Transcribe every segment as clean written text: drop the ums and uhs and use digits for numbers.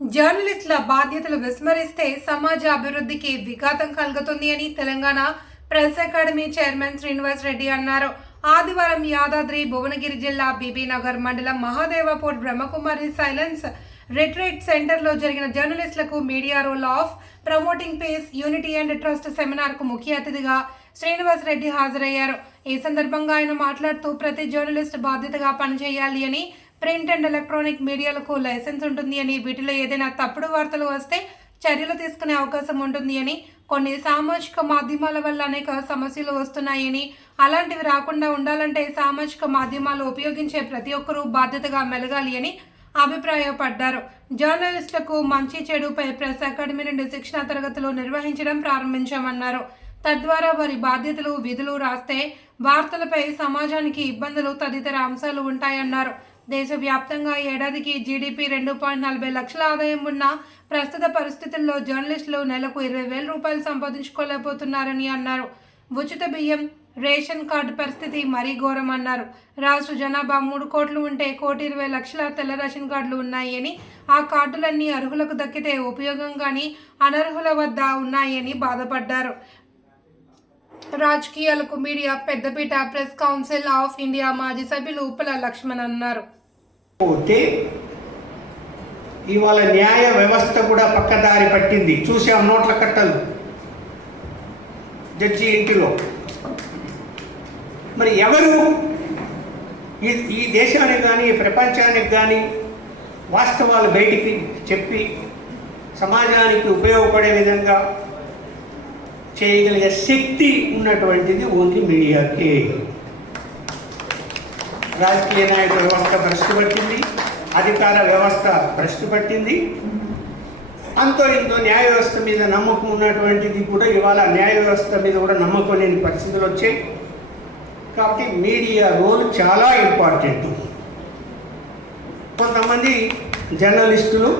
జర్నలిస్టుల బాధ్యతలు విస్మరిస్తే సమాజ అభివృద్ధికి విఘాతం కలుగుతుంది అని Telangana press academy chairman Srinivas Reddy అన్నారు. ఆదివారం యాదాద్రి భువనగిరి జిల్లా బీబీనగర్ మండలం మహాదేవపూర్ బ్రహ్మకుమారి సైలెన్స్ రిట్రీట్ సెంటర్లో జరిగిన జర్నలిస్టులకు media role of promoting peace unity and trust సెమినార్కు ముఖ్య అతిథిగా శ్రీనివాస్ రెడ్డి హాజరయ్యారు. ఈ సందర్భంగా ఆయన మాట్లాడుతూ ప్రతి జర్నలిస్ట్ బాధ్యతగా పనిచేయాలి అని, ప్రింట్ అండ్ ఎలక్ట్రానిక్ మీడియాలకు లైసెన్స్ ఉంటుంది అని, వీటిలో ఏదైనా తప్పుడు వార్తలు వస్తే చర్యలు తీసుకునే అవకాశం ఉంటుంది అని, కొన్ని సామాజిక మాధ్యమాల వల్ల అనేక సమస్యలు వస్తున్నాయని, అలాంటివి రాకుండా ఉండాలంటే సామాజిక మాధ్యమాలు ఉపయోగించే ప్రతి ఒక్కరూ బాధ్యతగా మెలగాలి అని అభిప్రాయపడ్డారు. జర్నలిస్టులకు మంచి చెడుపై ప్రెస్ అకాడమీ నుండి శిక్షణ తరగతులు నిర్వహించడం ప్రారంభించామన్నారు. తద్వారా వారి బాధ్యతలు, విధులు రాస్తే వార్తలపై సమాజానికి ఇబ్బందులు తదితర అంశాలు ఉంటాయన్నారు. దేశవ్యాప్తంగా ఏడాదికి జీడీపీ 2.40 లక్షల ఆదాయం ఉన్న ప్రస్తుత పరిస్థితుల్లో జర్నలిస్టులు నెలకు 20,000 రూపాయలు సంపాదించుకోలేకపోతున్నారని అన్నారు. ఉచిత బియ్యం, రేషన్ కార్డు పరిస్థితి మరీ ఘోరమన్నారు. రాష్ట్ర జనాభా 3 కోట్లు ఉంటే 1,20,00,000 తెల్ల రేషన్ కార్డులు ఉన్నాయని, ఆ కార్డులన్నీ అర్హులకు దక్కితే ఉపయోగం కానీ అనర్హుల వద్ద ఉన్నాయని బాధపడ్డారు. రాజకీయాలకు మీడియా పెద్దపీట ప్రెస్ కౌన్సిల్ ఆఫ్ ఇండియా మాజీ సభ్యులు ఉప్పల లక్ష్మణ్ అన్నారు. ఇవాళ న్యాయ వ్యవస్థ కూడా పక్కదారి పట్టింది. చూసాం నోట్ల కట్టలు జడ్జి ఇంటిలో. మరి ఎవరు ఈ దేశానికి కానీ ప్రపంచానికి కానీ వాస్తవాలు బయటికి చెప్పి సమాజానికి ఉపయోగపడే విధంగా చేయగలిగే శక్తి ఉన్నటువంటిది ఓన్లీ మీడియాకే. రాజకీయ నాయక వ్యవస్థ భ్రష్టు పట్టింది, అధికార వ్యవస్థ భ్రష్టు పట్టింది. అంతో ఇంతో న్యాయ వ్యవస్థ మీద నమ్మకం ఉన్నటువంటిది కూడా ఇవాళ న్యాయ వ్యవస్థ మీద కూడా నమ్మకం లేని పరిస్థితులు వచ్చాయి. కాబట్టి మీడియా రోల్ చాలా ఇంపార్టెంట్. కొంతమంది జర్నలిస్టులు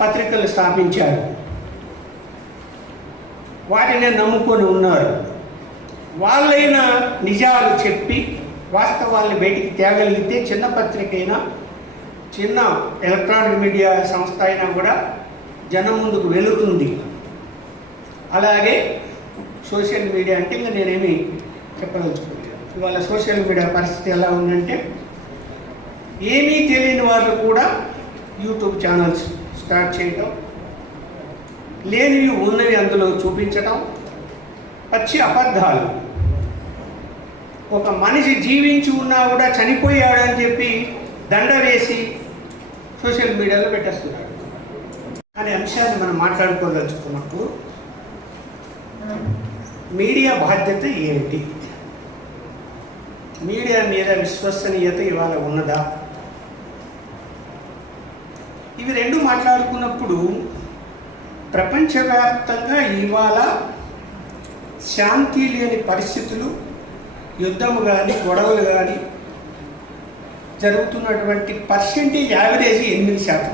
పత్రికలు స్థాపించారు, వాటిని నమ్ముకొని ఉన్నారు. వాళ్ళైనా నిజాలు చెప్పి వాస్తవాల్ని బయటికి తేగలిగితే చిన్న పత్రిక అయినా, చిన్న ఎలక్ట్రానిక్ మీడియా సంస్థ అయినా కూడా జనం ముందుకు వెళుతుంది. అలాగే సోషల్ మీడియా అంటే ఇంకా నేనేమి చెప్పదలుచుకోలేదు. ఇవాళ సోషల్ మీడియా పరిస్థితి ఎలా ఉందంటే, ఏమీ తెలియని వాళ్ళు కూడా యూట్యూబ్ ఛానల్స్ స్టార్ట్ చేయడం, లేనివి ఉన్నవి అందులో చూపించటం, పచ్చి అబద్ధాలు. ఒక మనిషి జీవించి ఉన్నా కూడా చనిపోయాడు అని చెప్పి దండ వేసి సోషల్ మీడియాలో పెట్టేస్తున్నాడు అనే అంశాన్ని మనం మాట్లాడుకోదలుచుకున్నప్పుడు మీడియా బాధ్యత ఏమిటి? మీడియా మీద విశ్వసనీయత ఇవాళ ఉన్నదా? ఇవి రెండు మాట్లాడుకున్నప్పుడు ప్రపంచవ్యాప్తంగా ఇవాళ శాంతి లేని పరిస్థితులు, యుద్ధము కానీ గొడవలు కానీ జరుగుతున్నటువంటి పర్సెంటేజ్ యావరేజ్ 8%.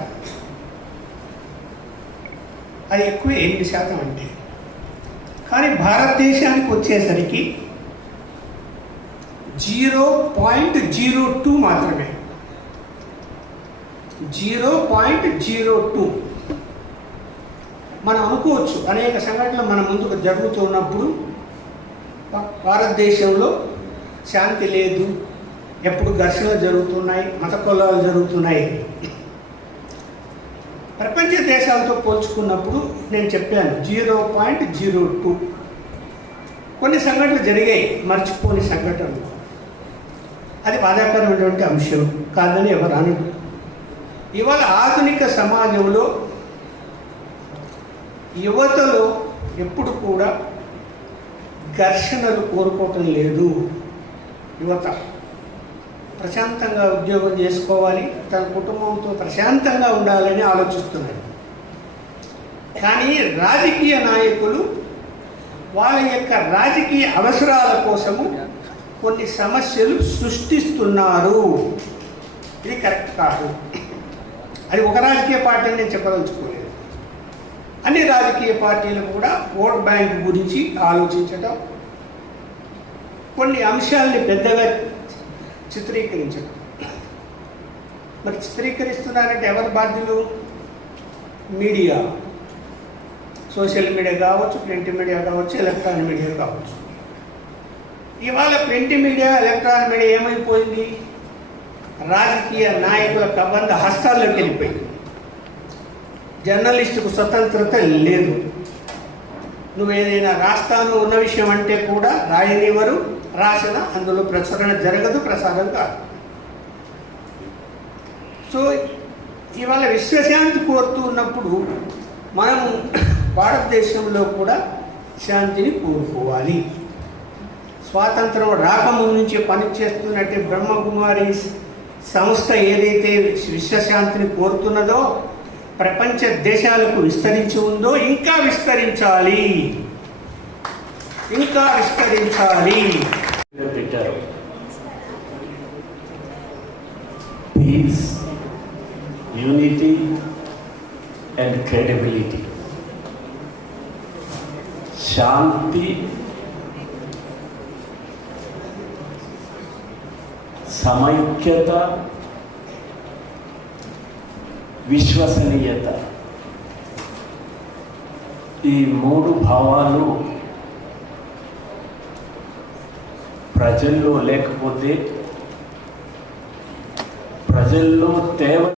అది ఎక్కువ 8% అంటే. కానీ భారతదేశానికి వచ్చేసరికి 0.02 మాత్రమే. 0.02. మనం అనుకోవచ్చు అనేక సంఘటనలు మన ముందుకు జరుగుతున్నప్పుడు భారతదేశంలో శాంతి లేదు, ఎప్పుడు ఘర్షణలు జరుగుతున్నాయి, మత కొలాలు జరుగుతున్నాయి. ప్రపంచ దేశాలతో పోల్చుకున్నప్పుడు నేను చెప్పాను 0.02. కొన్ని సంఘటనలు జరిగాయి, మర్చిపోని సంఘటనలు. అది బాధాకరమైనటువంటి అంశం కాదని ఎవరు అనరు. ఇవాళ ఆధునిక సమాజంలో యువతలో ఎప్పుడు కూడా ఘర్షణలు కోరుకోవటం లేదు. యువత ప్రశాంతంగా ఉద్యోగం చేసుకోవాలి, తన కుటుంబంతో ప్రశాంతంగా ఉండాలని ఆలోచిస్తున్నారు. కానీ రాజకీయ నాయకులు వాళ్ళ యొక్క రాజకీయ అవసరాల కోసము కొన్ని సమస్యలు సృష్టిస్తున్నారు. ఇది కరెక్ట్ కాదు. అది ఒక రాజకీయ పార్టీ అని నేను చెప్పదలుచుకోలేదు. అన్ని రాజకీయ పార్టీలు కూడా ఓట్ బ్యాంక్ గురించి ఆలోచించడం, కొన్ని అంశాలని పెద్దగా చిత్రీకరించడం. మరి చిత్రీకరిస్తున్నారంటే ఎవరు బాధ్యులు? మీడియా, సోషల్ మీడియా కావచ్చు, ప్రింట్ మీడియా కావచ్చు, ఎలక్ట్రానిక్ మీడియా కావచ్చు. ఇవాళ ప్రింట్ మీడియా, ఎలక్ట్రానిక్ మీడియా ఏమైపోయింది? రాజకీయ నాయకుల కబంధ హస్తాల్లోకి వెళ్ళిపోయింది. జర్నలిస్టుకు స్వతంత్రత లేదు. నువ్వు ఏదైనా రాస్తాను ఉన్న విషయం అంటే కూడా రాయనివ్వరు, రాసిన అందులో ప్రచురణ జరగదు, ప్రసారం కాదు. సో ఇవాళ విశ్వశాంతి కోరుతూ ఉన్నప్పుడు మనం భారతదేశంలో కూడా శాంతిని కోరుకోవాలి. స్వాతంత్రం రాకముందు నుంచి పనిచేస్తున్నట్టు బ్రహ్మకుమారి సంస్థ ఏదైతే విశ్వశాంతిని కోరుతున్నదో, ప్రపంచ దేశాలకు విస్తరించి ఉందో, ఇంకా విస్తరించాలి, ఇంకా విస్తరించాలి. పెట్టారు పీస్, యూనిటీ అండ్ క్రెడిబిలిటీ. శాంతి, సమైక్యత, విశ్వసనీయత, ఈ మూడు భావాలు ప్రజల్లో లేకపోతే, ప్రజల్లో